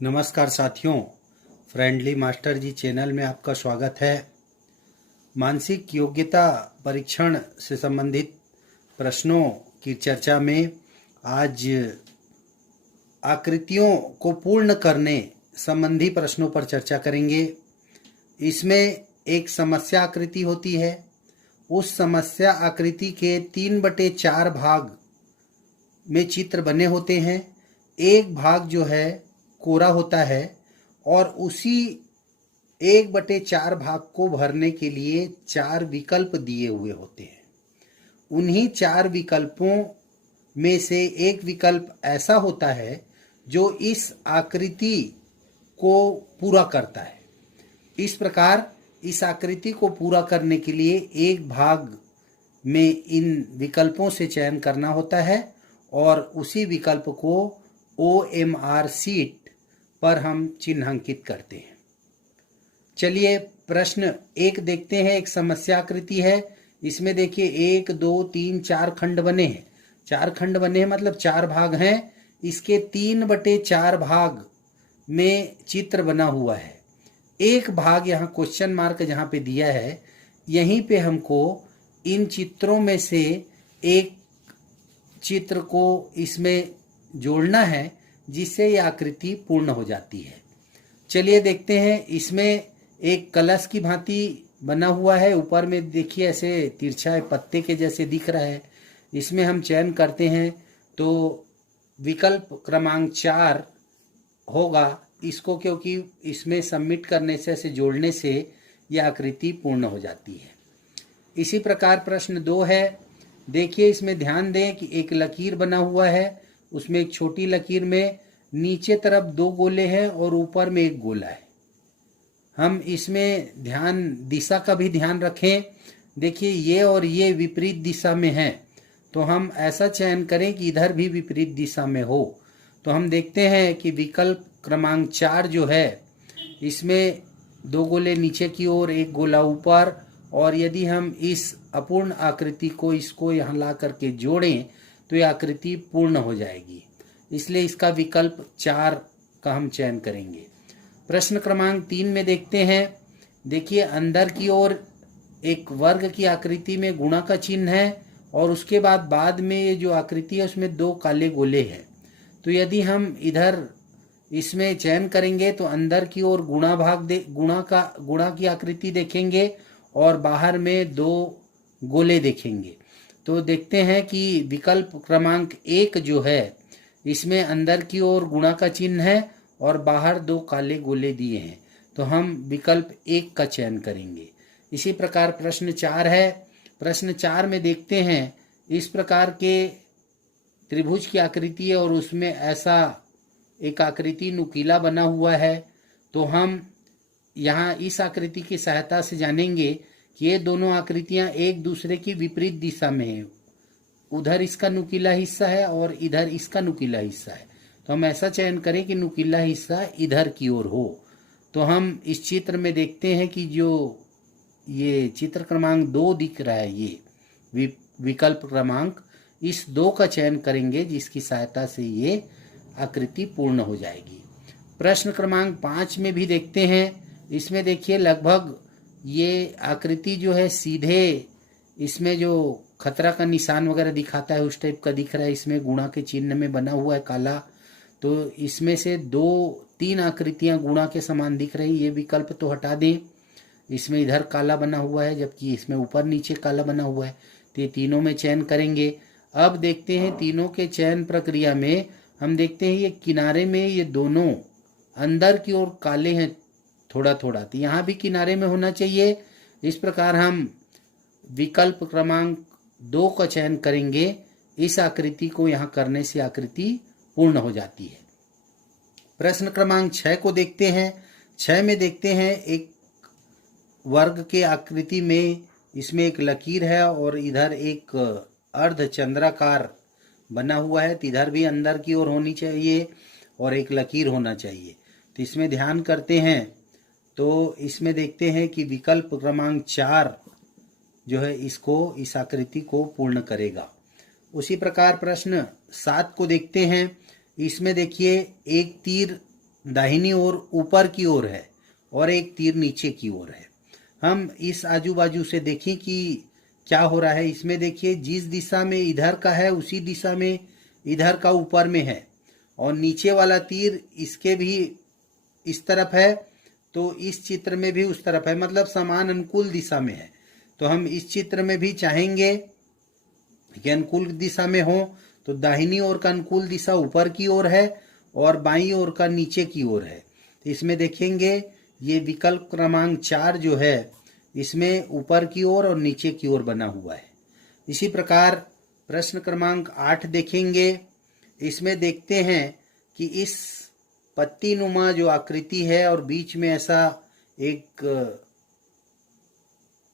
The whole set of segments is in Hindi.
नमस्कार साथियों, फ्रेंडली मास्टर जी चैनल में आपका स्वागत है। मानसिक योग्यता परीक्षण से संबंधित प्रश्नों की चर्चा में आज आकृतियों को पूर्ण करने संबंधी प्रश्नों पर चर्चा करेंगे। इसमें एक समस्या आकृति होती है। उस समस्या आकृति के 3/4 भाग में चित्र बने होते हैं। एक भाग जो है कोरा होता है और उसी 1/4 भाग को भरने के लिए 4 विकल्प दिए हुए होते हैं। उन्हीं 4 विकल्पों में से एक विकल्प ऐसा होता है जो इस आकृति को पूरा करता है। इस प्रकार इस आकृति को पूरा करने के लिए एक भाग में इन विकल्पों से चयन करना होता है और उसी विकल्प को OMR शीट पर हम चिन्हांकित करते हैं। चलिए प्रश्न 1 देखते हैं। एक समस्या आकृति है। इसमें देखिए 1 2 3 4 खंड बने हैं। 4 खंड बने हैं मतलब 4 भाग हैं। इसके 3/4 भाग में चित्र बना हुआ है। एक भाग यहाँ क्वेश्चन मार्क जहाँ पे दिया है, यहीं पे हमको इन चित्रों में से एक चित्र को इसमें जोड़ना है जिससे ये आकृति पूर्ण हो जाती है। चलिए देखते हैं। इसमें एक कलश की भांति बना हुआ है। ऊपर में देखिए ऐसे तिरछा पत्ते के जैसे दिख रहा है। इसमें हम चयन करते हैं तो विकल्प क्रमांक 4 होगा इसको, क्योंकि इसमें सबमिट करने से, ऐसे जोड़ने से यह आकृति पूर्ण हो जाती है। इसी प्रकार प्रश्न 2 है। देखिए इसमें ध्यान दें कि एक लकीर बना हुआ है। उसमें एक छोटी लकीर में नीचे तरफ 2 गोले हैं और ऊपर में 1 गोला है। हम इसमें दिशा का भी ध्यान रखें। देखिए ये और ये विपरीत दिशा में हैं, तो हम ऐसा चयन करें कि इधर भी विपरीत दिशा में हो। तो हम देखते हैं कि विकल्प क्रमांक 4 जो है, इसमें 2 गोले नीचे की ओर, 1 गोला ऊपर, और यदि हम इस अपूर्ण आकृति को इसको यहाँ ला करके जोड़ें तो यह आकृति पूर्ण हो जाएगी। इसलिए इसका विकल्प 4 का हम चयन करेंगे। प्रश्न क्रमांक 3 में देखते हैं। देखिए अंदर की ओर एक वर्ग की आकृति में गुणा का चिन्ह है और उसके बाद में ये जो आकृति है उसमें 2 काले गोले हैं। तो यदि हम इधर इसमें चयन करेंगे तो अंदर की ओर गुणा की आकृति देखेंगे और बाहर में 2 गोले देखेंगे। तो देखते हैं कि विकल्प क्रमांक 1 जो है, इसमें अंदर की ओर गुणा का चिन्ह है और बाहर 2 काले गोले दिए हैं। तो हम विकल्प 1 का चयन करेंगे। इसी प्रकार प्रश्न 4 है। प्रश्न 4 में देखते हैं इस प्रकार के त्रिभुज की आकृति है और उसमें ऐसा एक आकृति नुकीला बना हुआ है। तो हम यहाँ इस आकृति की सहायता से जानेंगे कि ये दोनों आकृतियां एक दूसरे की विपरीत दिशा में हैं। उधर इसका नुकीला हिस्सा है और इधर इसका नुकीला हिस्सा है। तो हम ऐसा चयन करें कि नुकीला हिस्सा इधर की ओर हो। तो हम इस चित्र में देखते हैं कि जो ये चित्र क्रमांक 2 दिख रहा है, ये विकल्प क्रमांक, इस 2 का चयन करेंगे जिसकी सहायता से ये आकृति पूर्ण हो जाएगी। प्रश्न क्रमांक 5 में भी देखते हैं। इसमें देखिए लगभग ये आकृति जो है सीधे, इसमें जो खतरा का निशान वगैरह दिखाता है उस टाइप का दिख रहा है। इसमें गुणा के चिन्ह में बना हुआ है काला। तो इसमें से 2-3 आकृतियां गुणा के समान दिख रही। ये विकल्प तो हटा दें। इसमें इधर काला बना हुआ है जबकि इसमें ऊपर नीचे काला बना हुआ है। तो ये तीनों में चयन करेंगे। अब देखते हैं तीनों के चयन प्रक्रिया में हम देखते हैं ये किनारे में ये दोनों अंदर की ओर काले हैं थोड़ा थोड़ा, तो यहाँ भी किनारे में होना चाहिए। इस प्रकार हम विकल्प क्रमांक 2 का चयन करेंगे। इस आकृति को यहाँ करने से आकृति पूर्ण हो जाती है। प्रश्न क्रमांक 6 को देखते हैं। 6 में देखते हैं एक वर्ग के आकृति में, इसमें एक लकीर है और इधर एक अर्धचंद्राकार बना हुआ है। तो इधर भी अंदर की ओर होनी चाहिए और एक लकीर होना चाहिए। तो इसमें ध्यान करते हैं तो इसमें देखते हैं कि विकल्प क्रमांक 4 जो है इस आकृति को पूर्ण करेगा। उसी प्रकार प्रश्न 7 को देखते हैं। इसमें देखिए एक तीर दाहिनी ओर ऊपर की ओर है और एक तीर नीचे की ओर है। हम इस आजू बाजू से देखें कि क्या हो रहा है। इसमें देखिए जिस दिशा में इधर का है उसी दिशा में इधर का ऊपर में है, और नीचे वाला तीर इसके भी इस तरफ है, तो इस चित्र में भी उस तरफ है, मतलब समान अनुकूल दिशा में है। तो हम इस चित्र में भी चाहेंगे कि अनुकूल दिशा में हो, तो दाहिनी ओर का अनुकूल दिशा ऊपर की ओर है और बाईं ओर का नीचे की ओर है। तो इसमें देखेंगे ये विकल्प क्रमांक 4 जो है इसमें ऊपर की ओर और नीचे की ओर बना हुआ है। इसी प्रकार प्रश्न क्रमांक 8 देखेंगे। इसमें देखते हैं कि इस पत्ती नुमा जो आकृति है और बीच में ऐसा एक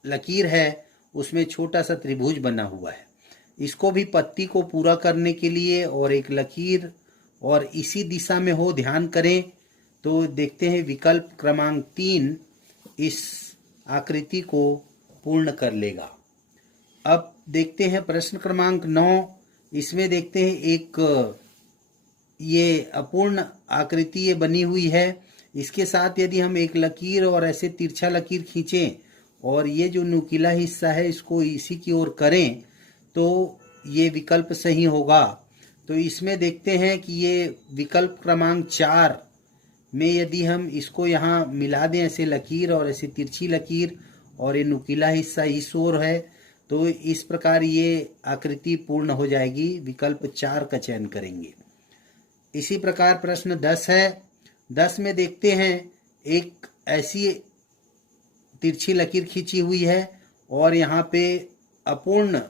लकीर है, उसमें छोटा सा त्रिभुज बना हुआ है। इसको भी पत्ती को पूरा करने के लिए और एक लकीर और इसी दिशा में हो, ध्यान करें तो देखते हैं विकल्प क्रमांक 3 इस आकृति को पूर्ण कर लेगा। अब देखते हैं प्रश्न क्रमांक 9। इसमें देखते हैं एक ये अपूर्ण आकृति ये बनी हुई है। इसके साथ यदि हम एक लकीर और ऐसे तिरछा लकीर खींचें और ये जो नुकीला हिस्सा है इसको इसी की ओर करें तो ये विकल्प सही होगा। तो इसमें देखते हैं कि ये विकल्प क्रमांक 4 में यदि हम इसको यहाँ मिला दें, ऐसे लकीर और ऐसे तिरछी लकीर और ये नुकीला हिस्सा इस ओर है, तो इस प्रकार ये आकृति पूर्ण हो जाएगी। विकल्प 4 का चयन करेंगे। इसी प्रकार प्रश्न 10 है। 10 में देखते हैं एक ऐसी तिरछी लकीर खींची हुई है और यहाँ पे अपूर्ण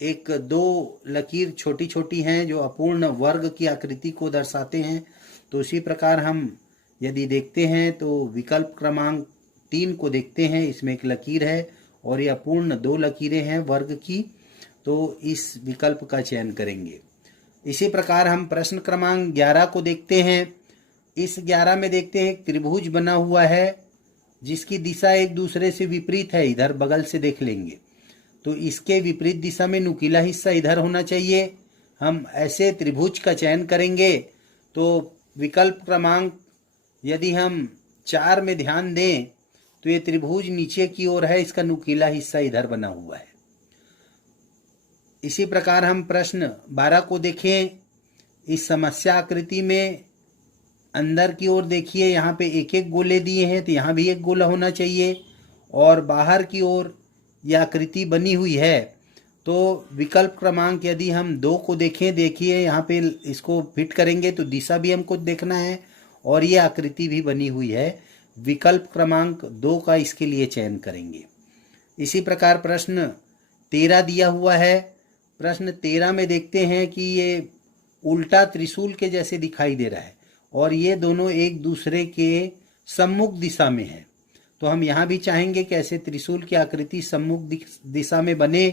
एक 2 लकीर छोटी छोटी हैं जो अपूर्ण वर्ग की आकृति को दर्शाते हैं। तो इसी प्रकार हम यदि देखते हैं तो विकल्प क्रमांक 3 को देखते हैं। इसमें एक लकीर है और ये अपूर्ण 2 लकीरें हैं वर्ग की, तो इस विकल्प का चयन करेंगे। इसी प्रकार हम प्रश्न क्रमांक 11 को देखते हैं। इस 11 में देखते हैं एक त्रिभुज बना हुआ है जिसकी दिशा एक दूसरे से विपरीत है। इधर बगल से देख लेंगे तो इसके विपरीत दिशा में नुकीला हिस्सा इधर होना चाहिए। हम ऐसे त्रिभुज का चयन करेंगे तो विकल्प क्रमांक यदि हम 4 में ध्यान दें तो ये त्रिभुज नीचे की ओर है, इसका नुकीला हिस्सा इधर बना हुआ है। इसी प्रकार हम प्रश्न 12 को देखें। इस समस्या आकृति में अंदर की ओर देखिए, यहाँ पे एक एक गोले दिए हैं तो यहाँ भी एक गोला होना चाहिए, और बाहर की ओर यह आकृति बनी हुई है। तो विकल्प क्रमांक यदि हम 2 को देखें, देखिए यहाँ पे इसको फिट करेंगे तो दिशा भी हमको देखना है और ये आकृति भी बनी हुई है। विकल्प क्रमांक 2 का इसके लिए चयन करेंगे। इसी प्रकार प्रश्न 13 दिया हुआ है। प्रश्न 13 में देखते हैं कि ये उल्टा त्रिशूल के जैसे दिखाई दे रहा है और ये दोनों एक दूसरे के सम्मुख दिशा में है। तो हम यहाँ भी चाहेंगे कि ऐसे त्रिशूल की आकृति सम्मुख दिशा में बने।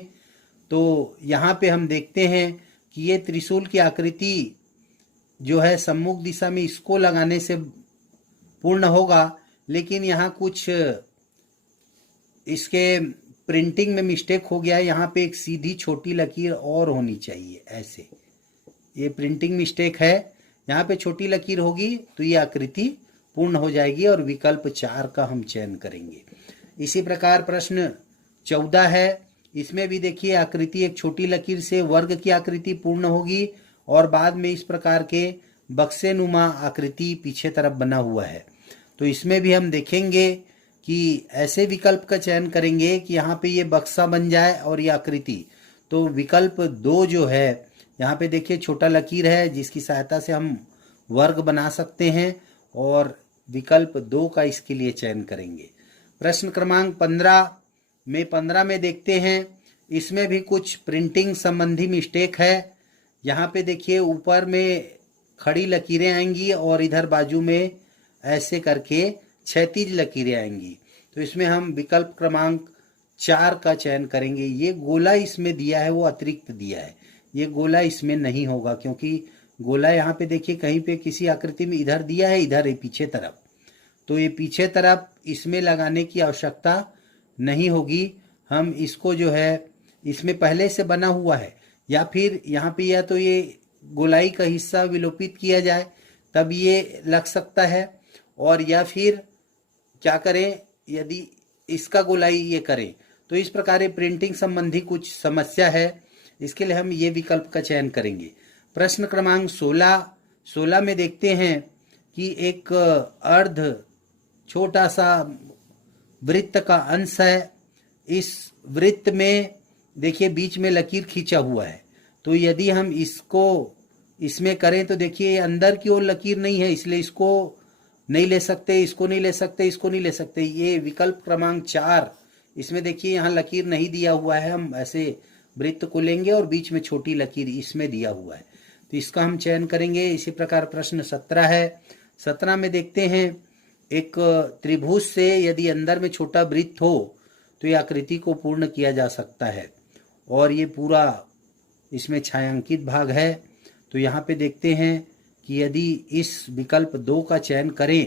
तो यहाँ पे हम देखते हैं कि ये त्रिशूल की आकृति जो है सम्मुख दिशा में, इसको लगाने से पूर्ण होगा, लेकिन यहाँ कुछ इसके प्रिंटिंग में मिस्टेक हो गया है। यहाँ पे एक सीधी छोटी लकीर और होनी चाहिए, ऐसे ये प्रिंटिंग मिस्टेक है। यहाँ पे छोटी लकीर होगी तो ये आकृति पूर्ण हो जाएगी और विकल्प 4 का हम चयन करेंगे। इसी प्रकार प्रश्न 14 है। इसमें भी देखिए आकृति एक छोटी लकीर से वर्ग की आकृति पूर्ण होगी और बाद में इस प्रकार के बक्से नुमा आकृति पीछे तरफ बना हुआ है। तो इसमें भी हम देखेंगे कि ऐसे विकल्प का चयन करेंगे कि यहाँ पे ये बक्सा बन जाए और ये आकृति। तो विकल्प 2 जो है, यहाँ पे देखिए छोटा लकीर है जिसकी सहायता से हम वर्ग बना सकते हैं और विकल्प 2 का इसके लिए चयन करेंगे। प्रश्न क्रमांक 15 में देखते हैं। इसमें भी कुछ प्रिंटिंग संबंधी मिस्टेक है। यहाँ पे देखिए ऊपर में खड़ी लकीरें आएंगी और इधर बाजू में ऐसे करके क्षैतिज लकीरें आएंगी। तो इसमें हम विकल्प क्रमांक 4 का चयन करेंगे। ये गोला इसमें दिया है वो अतिरिक्त दिया है, ये गोला इसमें नहीं होगा, क्योंकि गोला यहाँ पे देखिए कहीं पे किसी आकृति में इधर दिया है, इधर है पीछे तरफ, तो ये पीछे तरफ इसमें लगाने की आवश्यकता नहीं होगी। हम इसको जो है इसमें पहले से बना हुआ है, या फिर यहाँ पे या तो ये गोलाई का हिस्सा विलोपित किया जाए, तब ये लग सकता है। और या फिर क्या करें, यदि इसका गोलाई ये करें तो इस प्रकार ये प्रिंटिंग संबंधी कुछ समस्या है, इसके लिए हम ये विकल्प का चयन करेंगे। प्रश्न क्रमांक 16 में देखते हैं कि एक अर्ध छोटा सा वृत्त का अंश है। इस वृत्त में देखिए बीच में लकीर खींचा हुआ है, तो यदि हम इसको इसमें करें तो देखिए अंदर की ओर लकीर नहीं है, इसलिए इसको नहीं ले सकते, इसको नहीं ले सकते, इसको नहीं ले सकते। ये विकल्प क्रमांक 4, इसमें देखिए यहाँ लकीर नहीं दिया हुआ है, हम ऐसे वृत्त को लेंगे और बीच में छोटी लकीर इसमें दिया हुआ है, तो इसका हम चयन करेंगे। इसी प्रकार प्रश्न 17 है। 17 में देखते हैं एक त्रिभुज से यदि अंदर में छोटा वृत्त हो तो ये आकृति को पूर्ण किया जा सकता है, और ये पूरा इसमें छायांकित भाग है। तो यहाँ पे देखते हैं कि यदि इस विकल्प 2 का चयन करें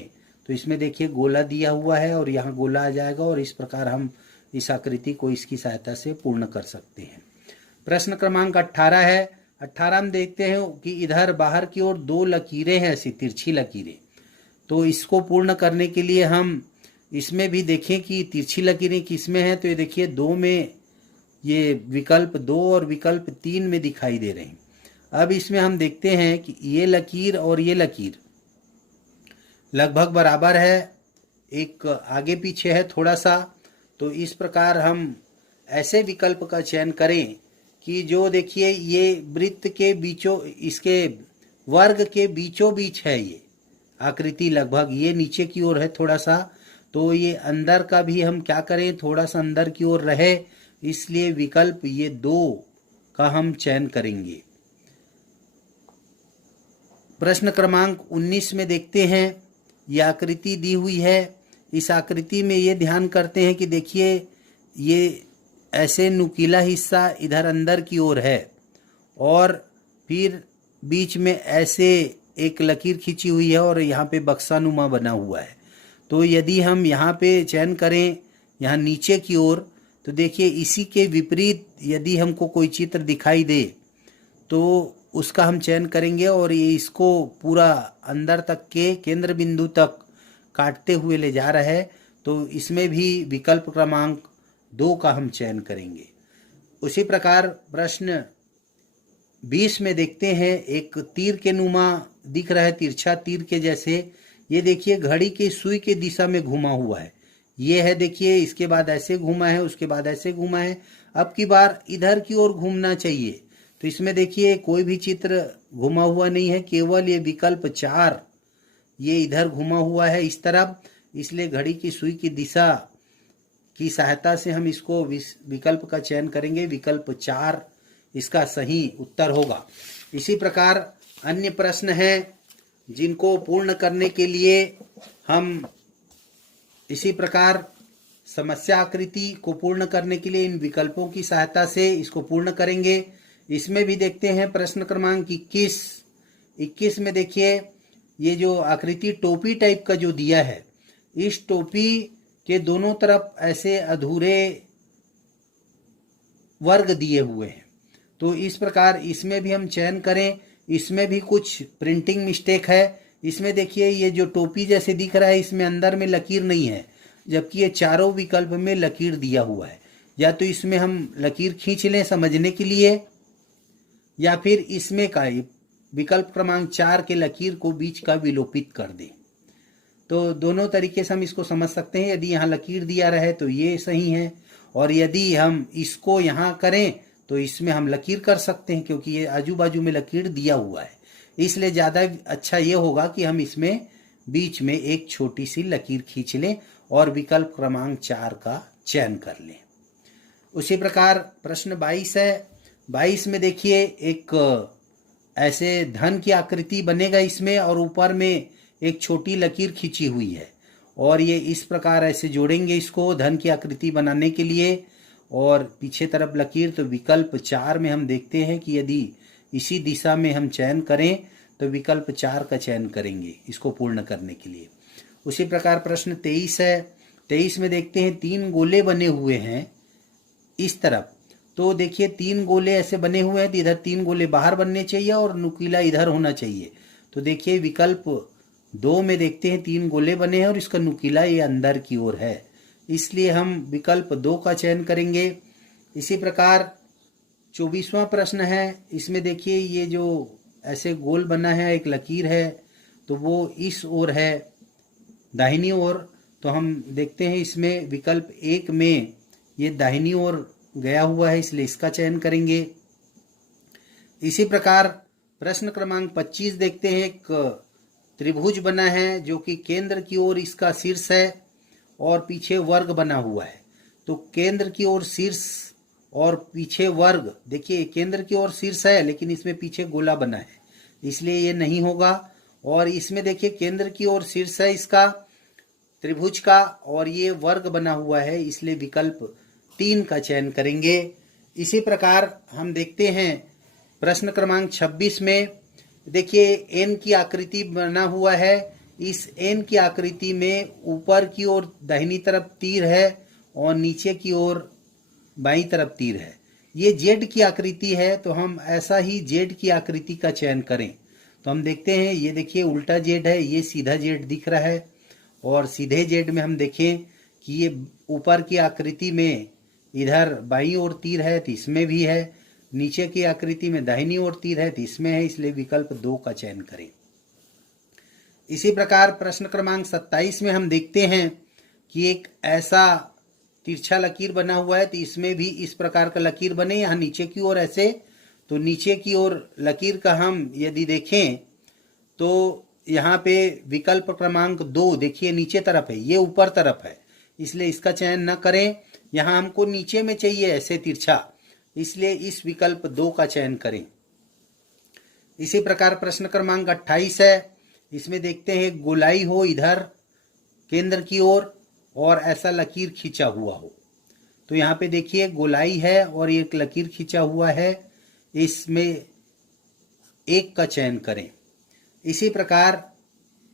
तो इसमें देखिए गोला दिया हुआ है और यहाँ गोला आ जाएगा, और इस प्रकार हम इस आकृति को इसकी सहायता से पूर्ण कर सकते हैं। प्रश्न क्रमांक 18 है। 18 में देखते हैं कि इधर बाहर की ओर 2 लकीरें हैं, ऐसी तिरछी लकीरें। तो इसको पूर्ण करने के लिए हम इसमें भी देखें कि तिरछी लकीरें किस में हैं, तो ये देखिए 2 में, ये विकल्प 2 और विकल्प 3 में दिखाई दे रहे हैं। अब इसमें हम देखते हैं कि ये लकीर और ये लकीर लगभग बराबर है, एक आगे पीछे है थोड़ा सा। तो इस प्रकार हम ऐसे विकल्प का चयन करें कि जो देखिए ये वृत्त के बीचों, इसके वर्ग के बीचों बीच है ये आकृति, लगभग ये नीचे की ओर है थोड़ा सा, तो ये अंदर का भी हम क्या करें, थोड़ा सा अंदर की ओर रहे, इसलिए विकल्प ये 2 का हम चयन करेंगे। प्रश्न क्रमांक 19 में देखते हैं, ये आकृति दी हुई है। इस आकृति में ये ध्यान करते हैं कि देखिए ये ऐसे नुकीला हिस्सा इधर अंदर की ओर है, और फिर बीच में ऐसे एक लकीर खींची हुई है और यहाँ पे बक्सानुमा बना हुआ है। तो यदि हम यहाँ पे चयन करें यहाँ नीचे की ओर, तो देखिए इसी के विपरीत यदि हमको कोई चित्र दिखाई दे तो उसका हम चयन करेंगे, और ये इसको पूरा अंदर तक के केंद्र बिंदु तक काटते हुए ले जा रहा है, तो इसमें भी विकल्प क्रमांक 2 का हम चयन करेंगे। उसी प्रकार प्रश्न 20 में देखते हैं, एक तीर के नुमा दिख रहा है, तिरछा तीर के जैसे। ये देखिए घड़ी की सुई के दिशा में घुमा हुआ है, ये है देखिए, इसके बाद ऐसे घुमा है, उसके बाद ऐसे घुमा है, अब की बार इधर की ओर घूमना चाहिए। तो इसमें देखिए कोई भी चित्र घुमा हुआ नहीं है, केवल ये विकल्प 4 ये इधर घुमा हुआ है इस तरफ, इसलिए घड़ी की सुई की दिशा की सहायता से हम इसको विकल्प का चयन करेंगे। विकल्प 4 इसका सही उत्तर होगा। इसी प्रकार अन्य प्रश्न हैं जिनको पूर्ण करने के लिए हम इसी प्रकार समस्या आकृति को पूर्ण करने के लिए इन विकल्पों की सहायता से इसको पूर्ण करेंगे। इसमें भी देखते हैं प्रश्न क्रमांक 21 में देखिए ये जो आकृति टोपी टाइप का जो दिया है, इस टोपी के दोनों तरफ ऐसे अधूरे वर्ग दिए हुए हैं। तो इस प्रकार इसमें भी हम चयन करें, इसमें भी कुछ प्रिंटिंग मिस्टेक है। इसमें देखिए ये जो टोपी जैसे दिख रहा है, इसमें अंदर में लकीर नहीं है, जबकि ये चारों विकल्प में लकीर दिया हुआ है। या तो इसमें हम लकीर खींच लें समझने के लिए, या फिर इसमें का विकल्प क्रमांक 4 के लकीर को बीच का विलोपित कर दें। तो दोनों तरीके से हम इसको समझ सकते हैं। यदि यहाँ लकीर दिया रहे तो ये सही है, और यदि हम इसको यहाँ करें तो इसमें हम लकीर कर सकते हैं, क्योंकि ये आजू बाजू में लकीर दिया हुआ है। इसलिए ज़्यादा अच्छा ये होगा कि हम इसमें बीच में एक छोटी सी लकीर खींच लें और विकल्प क्रमांक 4 का चयन कर लें। उसी प्रकार प्रश्न 22 है। 22 में देखिए एक ऐसे धन की आकृति बनेगा इसमें, और ऊपर में एक छोटी लकीर खींची हुई है, और ये इस प्रकार ऐसे जोड़ेंगे इसको धन की आकृति बनाने के लिए, और पीछे तरफ लकीर। तो विकल्प 4 में हम देखते हैं कि यदि इसी दिशा में हम चयन करें तो विकल्प 4 का चयन करेंगे इसको पूर्ण करने के लिए। उसी प्रकार प्रश्न 23 है। 23 में देखते हैं 3 गोले बने हुए हैं इस तरफ। तो देखिए 3 गोले ऐसे बने हुए हैं, तो इधर 3 गोले बाहर बनने चाहिए और नुकीला इधर होना चाहिए। तो देखिए विकल्प 2 में देखते हैं 3 गोले बने हैं और इसका नुकीला ये अंदर की ओर है, इसलिए हम विकल्प 2 का चयन करेंगे। इसी प्रकार 24वां प्रश्न है, इसमें देखिए ये जो ऐसे गोल बना है, एक लकीर है, तो वो इस ओर है दाहिनी ओर, तो हम देखते हैं इसमें विकल्प 1 में ये दाहिनी ओर गया हुआ है, इसलिए इसका चयन करेंगे। इसी प्रकार प्रश्न क्रमांक 25 देखते हैं, एक त्रिभुज बना है जो कि केंद्र की ओर इसका शीर्ष है और पीछे वर्ग बना हुआ है। तो केंद्र की ओर शीर्ष और पीछे वर्ग, देखिए केंद्र की ओर शीर्ष है लेकिन इसमें पीछे गोला बना है, इसलिए ये नहीं होगा। और इसमें देखिए केंद्र की ओर शीर्ष है इसका त्रिभुज का और ये वर्ग बना हुआ है, इसलिए विकल्प 3 का चयन करेंगे। इसी प्रकार हम देखते हैं प्रश्न क्रमांक 26 में, देखिए एन की आकृति बना हुआ है। इस एन की आकृति में ऊपर की ओर दाहिनी तरफ तीर है और नीचे की ओर बाईं तरफ तीर है। ये जेड की आकृति है, तो हम ऐसा ही जेड की आकृति का चयन करें। तो हम देखते हैं, ये देखिए उल्टा जेड है, ये सीधा जेड दिख रहा है। और सीधे जेड में हम देखें कि ये ऊपर की आकृति में इधर बाईं ओर तीर है, तो इसमें भी है। नीचे की आकृति में दाहिनी ओर तीर है, तो इसमें है, इसलिए विकल्प 2 का चयन करें। इसी प्रकार प्रश्न क्रमांक 27 में हम देखते हैं कि एक ऐसा तिरछा लकीर बना हुआ है, तो इसमें भी इस प्रकार का लकीर बने, यहाँ नीचे की ओर ऐसे। तो नीचे की ओर लकीर का हम यदि देखें तो यहाँ पे विकल्प क्रमांक 2 देखिए नीचे तरफ है, ये ऊपर तरफ है, इसलिए इसका चयन न करें। यहाँ हमको नीचे में चाहिए ऐसे तिरछा, इसलिए इस विकल्प 2 का चयन करें। इसी प्रकार प्रश्न क्रमांक 28 है, इसमें देखते हैं गोलाई हो इधर केंद्र की ओर और ऐसा लकीर खींचा हुआ हो। तो यहाँ पे देखिए गोलाई है और एक लकीर खींचा हुआ है, इसमें 1 का चयन करें। इसी प्रकार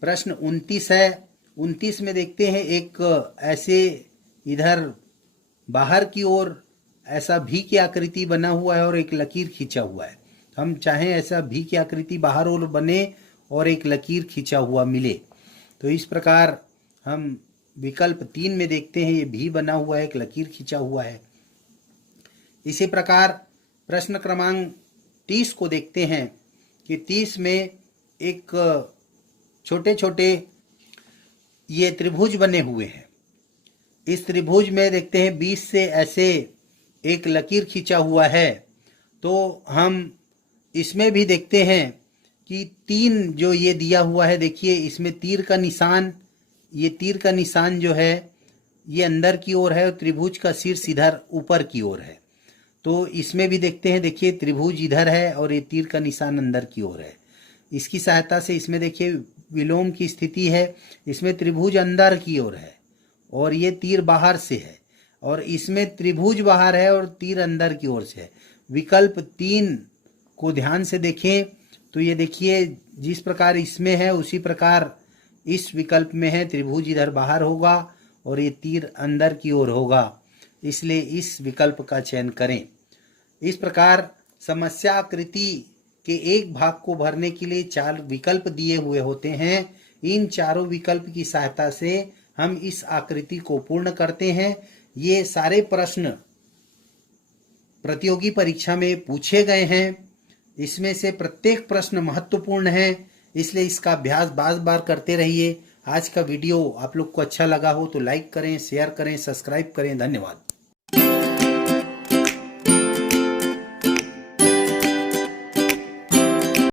प्रश्न 29 है, 29 में देखते हैं एक ऐसे इधर बाहर की ओर ऐसा भी की आकृति बना हुआ है और एक लकीर खींचा हुआ है। हम चाहें ऐसा भी की आकृति बाहर ओर बने और एक लकीर खींचा हुआ मिले, तो इस प्रकार हम विकल्प 3 में देखते हैं, ये भी बना हुआ है, एक लकीर खींचा हुआ है। इसी प्रकार प्रश्न क्रमांक 30 को देखते हैं कि 30 में एक छोटे छोटे ये त्रिभुज बने हुए हैं। इस त्रिभुज में देखते हैं 20 से ऐसे एक लकीर खींचा हुआ है। तो हम इसमें भी देखते हैं कि 3 जो ये दिया हुआ है, देखिए इसमें तीर का निशान, ये तीर का निशान जो है ये अंदर की ओर है और त्रिभुज का शीर्ष इधर ऊपर की ओर है। तो इसमें भी देखते हैं, देखिए त्रिभुज इधर है और ये तीर का निशान अंदर की ओर है। इसकी सहायता से इसमें देखिए विलोम की स्थिति है, इसमें त्रिभुज अंदर की ओर है और ये तीर बाहर से है, और इसमें त्रिभुज बाहर है और तीर अंदर की ओर से है। विकल्प 3 को ध्यान से देखें तो ये देखिए जिस प्रकार इसमें है उसी प्रकार इस विकल्प में है, त्रिभुज इधर बाहर होगा और ये तीर अंदर की ओर होगा, इसलिए इस विकल्प का चयन करें। इस प्रकार समस्या आकृति के एक भाग को भरने के लिए 4 विकल्प दिए हुए होते हैं। इन चारों विकल्प की सहायता से हम इस आकृति को पूर्ण करते हैं। ये सारे प्रश्न प्रतियोगी परीक्षा में पूछे गए हैं, इसमें से प्रत्येक प्रश्न महत्वपूर्ण है, इसलिए इसका अभ्यास बार बार करते रहिए। आज का वीडियो आप लोग को अच्छा लगा हो तो लाइक करें, शेयर करें, सब्सक्राइब करें। धन्यवाद।